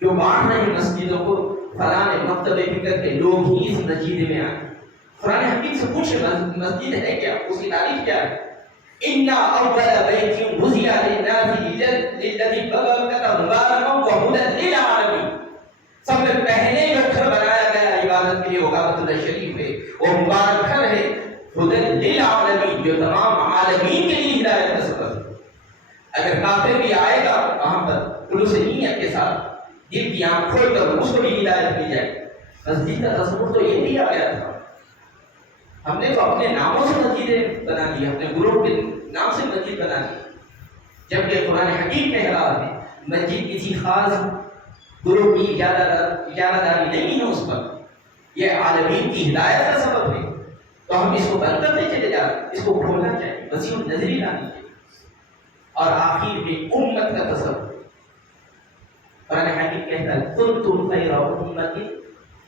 جو بانٹ رہے ہیں مسجدوں کو، فلاں مکتب فکر کے لوگ ہی اس مسجد میں آئے۔ قرآن حکیم سے پوچھے مسجد ہے کیا، اس کی تعریف کیا ہے؟ اِنَّا أَوَّلَ بَيْتٍ وُضِعَ لِلنَّاسِ لِلَّذِي بَبَّكَةَ مُبَارَكًا وَهُدًى لِلْعَالَمِينَ، سب سے پہلے جو گھر بنایا گیا عبادت کے لیے وہ کعبۃ اللہ شریف ہے، وہ مبارک گھر ہے، هُدًى لِلْعَالَمِينَ جو تمام عالمین کے لیے ہدایت کا سبب ہے۔ اگر کافر بھی آئے گا وہاں پر خلوص نیت کے ساتھ دل کی آنکھ کھول کر اس کو بھی ہدایت دی جائے۔ مسجد کا تصور تو یہ دیا گیا تھا، ہم نے تو اپنے ناموں سے مسجدیں بنا لی، اپنے گروہ کے نام سے مسجد بنا لی، جبکہ قرآن حکیم کہہ رہا ہے مسجد کسی خاص گروہ کی اجارہ داری نہیں ہے، اس پر یہ عالمین کی ہدایت کا سبب ہے۔ تو ہم اس کو بند کرتے چلے جا رہے ہیں، اس کو کھولنا چاہیے، وسیع النظری لانی چاہیے۔ اور آخر میں امت کا تصور، قرآن حکیم کہتا ہے کنتم خیر امت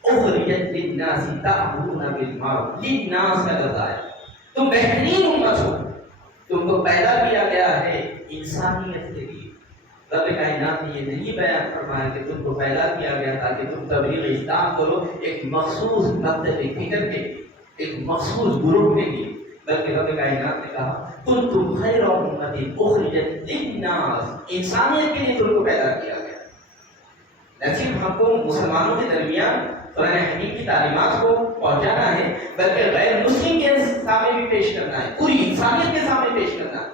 اخرجت للناس تأمرون بالمعروف، للناس کا لفظ آیا، تم بہترین امت ہو، تم کو پیدا کیا گیا ہے انسانیت کے لیے۔ رب کائنات نے یہ نہیں بیان فرمایا کہ تم کو پیدا کیا گیا تاکہ تم تبلیغ اسلام کرو ایک مخصوص مکتب فکر کے، ایک مخصوص گروپ کے لیے، بلکہ رب کائنات نے کہا کنتم خیر امت اخرجت للناس، انسانیت کے لیے تم کو پیدا کیا گیا۔ نہ صرف ہم کو مسلمانوں کے درمیان قرآن حکیم کی تعلیمات کو پہنچانا ہے، بلکہ غیر مسلم کے سامنے بھی پیش کرنا ہے، پوری انسانیت کے سامنے پیش کرنا ہے۔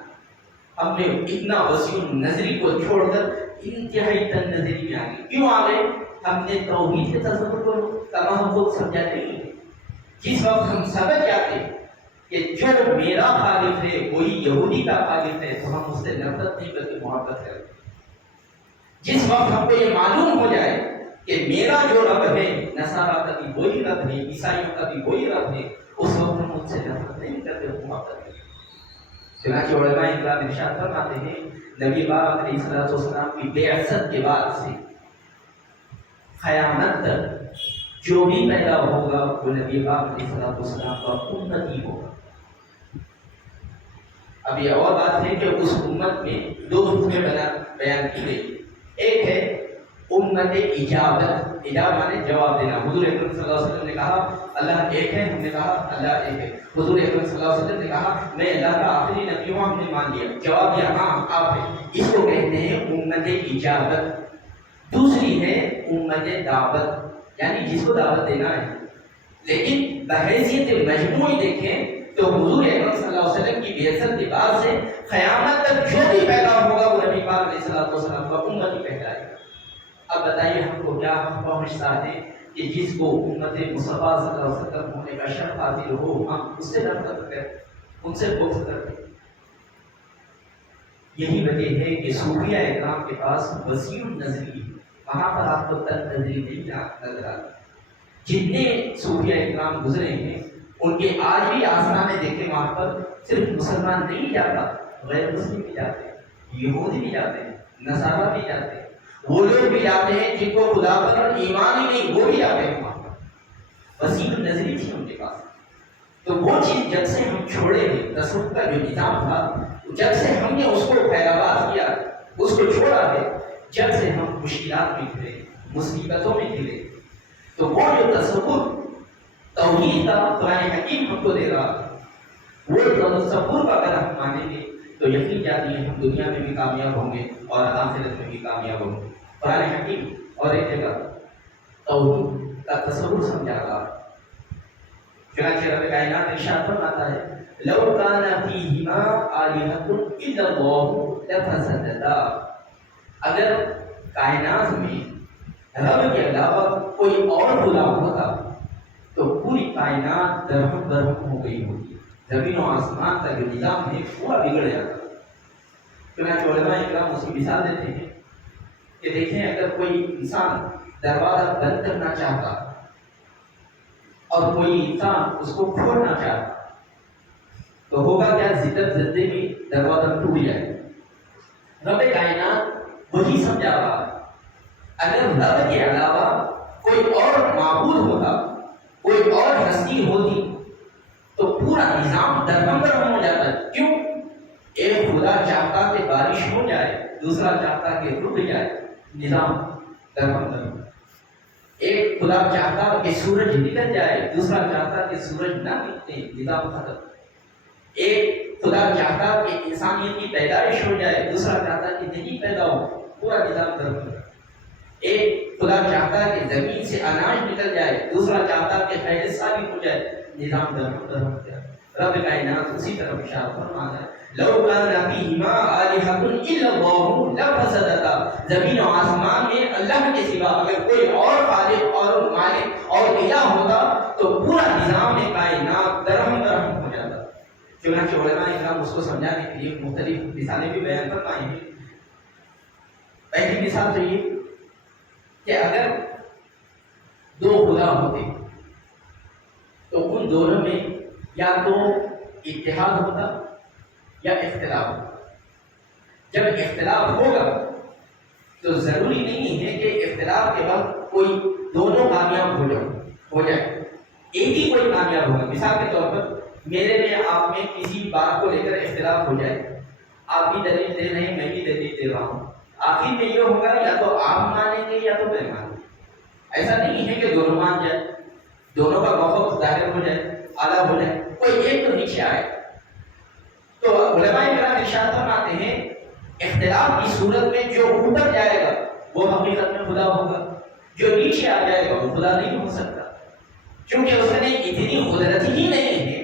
ہم نے اتنا وسیع نظری کو چھوڑ کر انتہائی تن نظری میں آ گئے۔ کیوں آ گئے؟ ہم نے توحید کے تصور کو تمام لوگ سمجھا نہیں ہے۔ جس وقت ہم سمجھ جاتے کہ جو میرا خالق ہے وہی یہودی کا خالق ہے تو ہم اس سے نفرت نہیں بلکہ محبت کرتے۔ جس وقت ہم کو یہ معلوم ہو جائے کہ میرا جو رب ہے نصارہ کا بھی وہی رب ہے، عیسائیوں کا بھی وہی رب ہے، اس وقت ہم ان سے نفرت نہیں کرتے، محبت کرتے۔ چنانچہ علماء اکرام ارشاد فرماتے ہیں نبی پاک علیہ السلام کی بعثت کے بعد سے قیامت تک جو بھی پیدا ہوگا وہ نبی پاک علیہ السلام کا امتی ہوگا۔ اب یہ اور بات ہے کہ اس امت میں دو حکمیں بیان کی گئی. ایک ہے امت اجابت، اجابت مانے جواب دینا. حضور اکرم صلی اللہ علیہ وسلم نے کہا اللہ ایک ہے، ہم نے کہا اللہ ایک ہے. حضور اکرم صلی اللہ علیہ وسلم نے کہا میں اللہ کا آخری نبی ہوں، ہم نے مان لیا. جواب دیا ہاں آپ ہے. اس کو کہتے ہیں امت اجابت. دوسری ہے امت دعوت، یعنی جس کو دعوت دینا ہے. لیکن بحیثیت مجموعی دیکھیں تو حضور اکرم صلی اللہ علیہ وسلم کی بعثت کے بعد سے قیامت تک جو بھی پیدا ہوگا وہ نبی پاک علیہ الصلوۃ والسلام کا امت ہی کہلائے گا. اب بتائیے ہم کو کیا ہم پہنچتا ہے کہ جس کو امت مصطفیٰ صلی اللہ علیہ وسلم ہونے کا شرف حاصل ہو ہم اس سے نفرت کریں، ان سے بغض کریں. یہی وجہ ہے کہ صوفیہ اکرام کے پاس وسیع النظری، وہاں پر آپ کو تنگ نظری نہیں نظر آتی. جتنے صوفیہ اکرام گزرے ہیں ان کے آج بھی آسرانے دیکھیں، وہاں پر صرف مسلمان نہیں جاتا، غیر مسلم بھی جاتے ہیں، یہودی بھی جاتے ہیں، نصارہ بھی جاتے ہیں، وہ لوگ بھی جاتے ہیں جن کو خدا پر ایمان ہی نہیں وہ بھی جاتے ہیں وہاں پر. وسیع النظری تھی ان کے پاس. تو وہ چیز جب سے ہم چھوڑے ہیں، تصوف کا جو نظام تھا جب سے ہم نے اس کو پیراواز کیا، اس کو چھوڑا ہے، جب سے ہم مشکلات میں گھرے، مصیبتوں میں گھرے، تو وہ جو تصور توحید کا قرآن حکیم ہم کو دے رہا وہ تصور کا اگر ہم مانیں گے تو یقین جانیے ہم دنیا میں بھی کامیاب ہوں گے اور آخرت میں بھی کامیاب ہوں گے. قرآن حکیم اور ایک جگہ توحید کا تصور سمجھا رہا. چنانچہ رب کائنات ارشاد فرماتا ہے لو کان فیہما آلہۃ الا اللہ لفسدتا. اگر کائنات میں رب کے علاوہ کوئی اور خدا ہوتا تو پوری کائنات درہم درہم ہو گئی ہوتی، زمین و آسمان کا جو نظام ہے پورا بگڑ جاتا. چنانچہ علماء اکرام اس کی مثال دیتے ہیں کہ دیکھیں اگر کوئی انسان دروازہ بند کرنا چاہتا اور کوئی انسان اس کو کھولنا چاہتا تو ہوگا کیا؟ زدت زدے میں دروازہ ٹوٹ جائے. رب کائنات وہی سمجھا رہا ہے اگر رب کے علاوہ کوئی اور معبود ہوتا، کوئی اور ہستی ہوتی تو پورا نظام درہم درہم ہو جاتا. کیوں؟ ایک خدا چاہتا کہ بارش ہو جائے، دوسرا چاہتا کہ رک جائے، نظام درہم درہم. ایک خدا چاہتا کہ سورج نکل جائے، دوسرا چاہتا کہ سورج نہ نکلے، نظام ختم. ایک خدا چاہتا کہ انسانیت کی پیدائش ہو جائے، دوسرا چاہتا کہ نہیں پیدا ہو، پورا نظام درہم. ایک خدا چاہتا کہ زمین سے اناج نکل جائے، دوسرا چاہتا کہ خیر سالی ہو جائے، نظام درہم درہم ہو جائے. رب کائنات اسی طرح ارشاد فرماتا ہے لو کان فیہما آلہۃ الا اللہ لفسدتا. زمین و آسمان میں اللہ کے سوا اگر کوئی اور خالق اور مالک اور الہ ہوتا تو پورا نظام کائنات درہم درہم ہو جاتا. چنانچہ علماء اکرام اس کو سمجھانے کے لیے مختلف مثالیں بھی بیان فرمائی ہیں. پہلی مثال تو یہ کہ اگر دو خدا ہوتے تو ان دونوں میں یا تو اتحاد ہوتا یا اختلاف ہوتا. جب اختلاف ہوگا تو ضروری نہیں ہے کہ اختلاف کے وقت کوئی دونوں کامیاب ہو جائے، ایک ہی کوئی کامیاب ہوگا. مثال کے طور پر میرے میں آپ میں کسی بات کو لے کر اختلاف ہو جائے، آپ بھی دلیل دے رہے ہیں میں بھی دلیل دے رہا ہوں، آخر میں یہ ہوگا یا تو آپ مانیں گے یا تو میں مانوں گا. ایسا نہیں ہے کہ دونوں مان جائے، دونوں کا موقف ظاہر ہو جائے، اعلیٰ ہو جائے، کوئی ایک تو نیچے آئے. تو علماء کرام ارشاد فرماتے ہیں اختلاف کی صورت میں جو اوپر جائے گا وہ حقیقت میں خدا ہوگا، جو نیچے آ جائے گا وہ خدا نہیں ہو سکتا، کیونکہ اس نے اتنی قدرت ہی نہیں ہے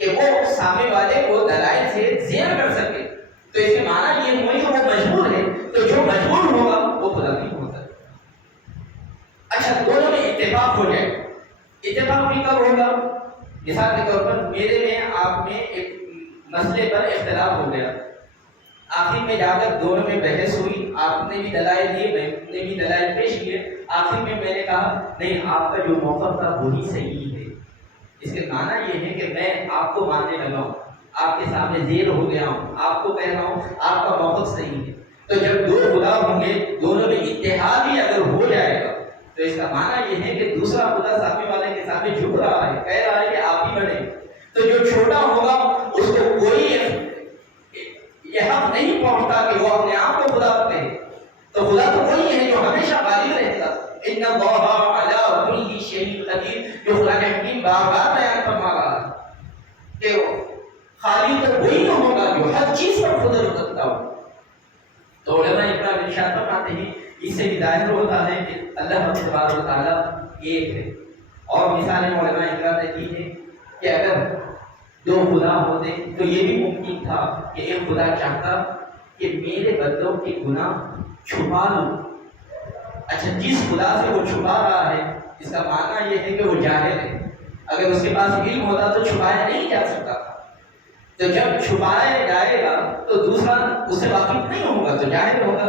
کہ وہ سامنے والے کو دلائل سے زیر کر سکے. تو اس کے معنی یہ ہوا کہ وہ مجبور ہے، تو جو مجبور ہوگا وہ خدا نہیں ہو سکتا. اچھا دونوں میں اتفاق ہو جائے، اتفاق بھی کب ہوگا؟ مثال کے طور پر میرے میں آپ میں ایک مسئلے پر اختلاف ہو گیا، آخر میں جا کر دونوں میں بحث ہوئی، آپ نے بھی دلائل دیے میں نے بھی دلائل پیش کیے، آخر میں میں نے کہا نہیں آپ کا جو موقف تھا وہی صحیح ہے. اس کے معنی یہ ہے کہ میں آپ کو ماننے لگا ہوں، آپ کے سامنے زیر ہو گیا ہوں، آپ کو کہہ رہا ہوں آپ کا موقف صحیح ہے. تو جب دو خدا ہوں گے دونوں میں اتحاد ہی اگر ہو جائے گا تو اس کا معنی یہ ہے کہ دوسرا خدا سامنے والے کے سامنے جھک رہا ہے، کہہ رہا ہے کہ آپ ہی بنے. تو جو چھوٹا ہوگا اس کو کوئی خالق تو وہی نہ ہوگا جو ہر چیز پر قدرت رکھتا ہو. تو علماء اکرام ارشاد فرماتے ہیں اس سے بھی ظاہر ہوتا ہے کہ اللہ تبارک و تعالیٰ ایک ہے. اور مثالیں علماء اکرام نے دی ہے کہ اگر دو خدا ہوتے تو یہ بھی ممکن تھا کہ ایک خدا چاہتا کہ میرے بندوں کے گناہ چھپا لوں. اچھا جس خدا سے وہ چھپا رہا ہے اس کا معنی یہ ہے کہ وہ جاہل ہے. اگر اس کے پاس علم ہوتا تو چھپایا نہیں جا سکتا تھا. تو جب چھپایا جائے گا تو دوسرا اس سے واقف نہیں ہوگا تو جاہل ہوگا.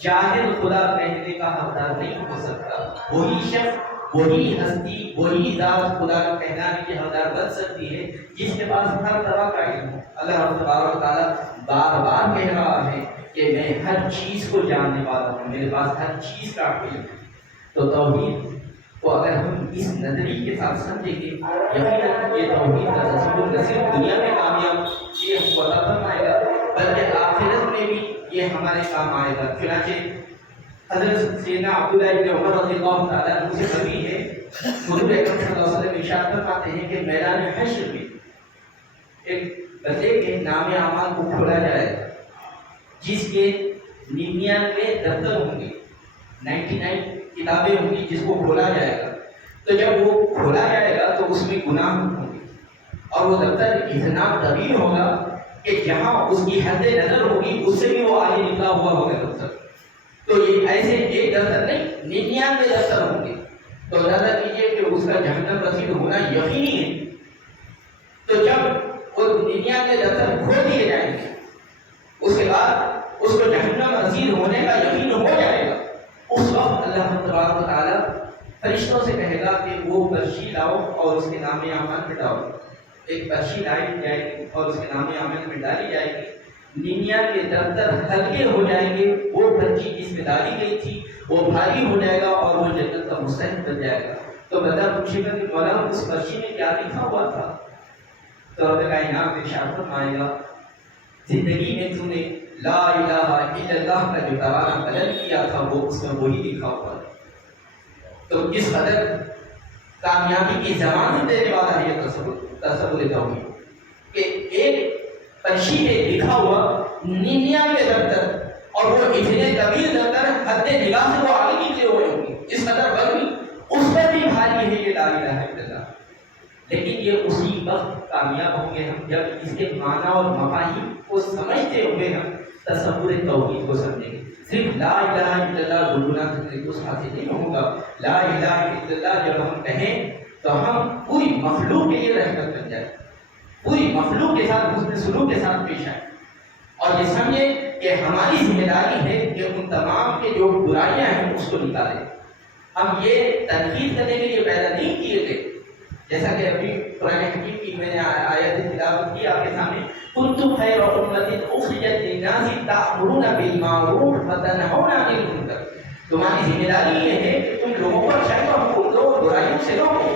جاہل خدا کہنے کا حقدار نہیں ہو سکتا. وہی شخص وہی ہستی وہی ذات خدا کا کہلانے کی حقدار بن سکتی ہے جس کے پاس ہر طرح کا علم ہو. اللہ تبارک و تعالیٰ بار بار کہہ رہا ہے کہ میں ہر چیز کو جاننے والا ہوں, میرے پاس ہر چیز کا علم ہے. تو توحید کو اگر ہم اس نظریے کے ساتھ سمجھیں گے یقیناً یہ توحید کا تصور نہ صرف دنیا میں کامیاب یہ ہم کو عطا فرمائے گا بلکہ آخرت میں بھی یہ ہمارے کام آئے گا. چنانچہ حضرت سیدنا عبداللہ ابن عمر رضی اللہ تعالیٰ عنہ سے مروی ہے حضور اکرم صلی اللہ علیہ وسلم ارشاد فرماتے ہیں کہ میدان حشر میں ایک بندے کے نام اعمال کو کھولا جائے گا جس کے 99 دفتر ہوں گے, 99 کتابیں ہوں گی جس کو کھولا جائے گا. تو جب وہ کھولا جائے گا تو اس میں گناہ ہوں گے اور وہ دفتر اتنا طویل ہوگا کہ جہاں اس کی حد نظر ہوگی اس سے بھی وہ آگے نکلا ہوا ہوگا دفتر. تو یہ ایسے ایک دفتر نہیں 99 دفتر ہوں گے. تو اندازہ کیجیے کہ اس کا جہنم رسید ہونا یقینی ہے. تو جب وہ 99 دفتر کھول دیے جائیں گے اس کے بعد اس کو جہنم رسید ہونے کا یقین ہو جائے گا. اس وقت اللہ تبارک و تعالیٰ فرشتوں سے کہے گا کہ وہ پرچی لاؤ اور اس کے نام اعمال مٹاؤ. ایک پرچی لائی جائے گی اور اس کے نام اعمال میں ڈالی جائے گی. 99 کے دفتر ہلکے ہو جائیں گے, وہ پرچی جس میں ڈالی گئی تھی وہ بھاری ہو جائے گا اور وہ جنت کا مستحق بن جائے گا. تو بندہ پوچھے گا کہ مولا اس پرچی میں کیا لکھا ہوا تھا؟ تو رب کائنات ارشاد فرمائے گا زندگی میں تو نے لا الہ الا اللہ کا جو ترانہ بلند کیا تھا وہ اس میں وہی لکھا ہوا ہے. تو کس قدر کامیابی کی ضمانت دینے والا ہے یہ تصور توحید کہ ایک پرچی میں لکھا ہوا 99 دفتر اور وہ اتنے طویل دفتر حد نگاہ سے وہ آگے نکلے ہوئے ہوں گے اس قدر بڑی اس پر بھی بھاری ہے یہ لا الہ الا اللہ. لیکن یہ اسی وقت کامیاب ہوں گے ہم جب اس کے معنی اور مفاہیم کو سمجھتے ہوئے ہم تصور توحید کو سمجھیں گے. صرف لا الہ الا اللہ گنگنا سکتے اس حاصل نہیں ہوگا. لا الہ الا اللہ جب ہم کہیں تو ہم پوری مخلوق کے لیے رحمت بن جائیں, پوری مخلوق کے ساتھ حسن سلوک کے ساتھ پیش آئیں اور یہ سمجھیں کہ ہماری ذمہ داری ہے کہ ان تمام کے جو برائیاں ہیں اس کو نکالیں. ہم یہ تنقید کرنے کے لیے پیدا نہیں کیے تھے جیسا کہ ابھی قرآن حکیم کی میں نے آیت تلاوت کی آپ کے سامنے کنتم خیر امۃ اخرجت للناس تأمرون بالمعروف وتنہون عن المنکر. تمہاری ذمہ داری یہ ہے کہ تم لوگوں پر اچھائی کا حکم دو اور برائیوں سے روکو.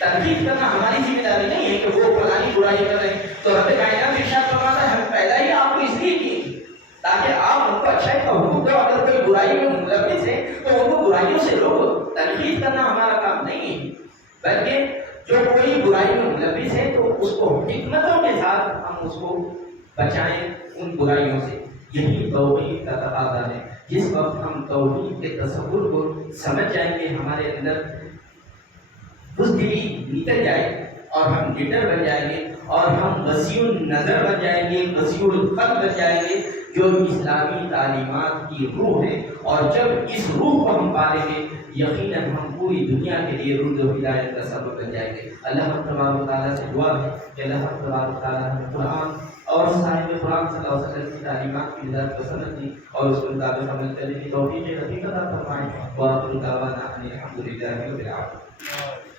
تنقید کرنا ہماری ذمہ داری نہیں ہے کہ وہ فلانی برائی کر رہے ہیں. تو رب کائنات ارشاد فرماتا ہے ہم پیدا ہی آپ کو اس لیے کیے تاکہ آپ ان کو اچھائی کا حکم دو. اگر کوئی برائی میں ملوث ہے تو ان کو برائیوں سے روکو. تنقید کرنا ہمارا کام نہیں ہے بلکہ جو کوئی برائی میں ملوث ہے تو اس کو حکمتوں کے ساتھ ہم اس کو بچائیں ان برائیوں سے. یہی توحید کا تقاضا ہے. جس وقت ہم توحید کے تصور کو سمجھ جائیں گے ہمارے اندر بزدلی نکل جائے اور ہم لیڈر بن جائیں گے اور ہم وسیع النظر بن جائیں گے, وسیع القلب بن جائیں گے جو اسلامی تعلیمات کی روح ہے. اور جب اس روح کو ہم پالیں گے یقیناً ہم پوری دنیا کے لیے رشد و ہدایت کا سبب بن جائیں گے. اللہ تبارک و تعالیٰ سے دعا ہے کہ اللہ تبارک و تعالیٰ ہمیں قرآن اور صاحب قرآن صلی اللہ علیہ وسلم کی تعلیمات کی ہدایت کو سمجھنے اور اس کے مطابق عمل کرنے کی توفیق عطا فرمائے. وآخر دعوانا ان الحمد للہ رب العالمین.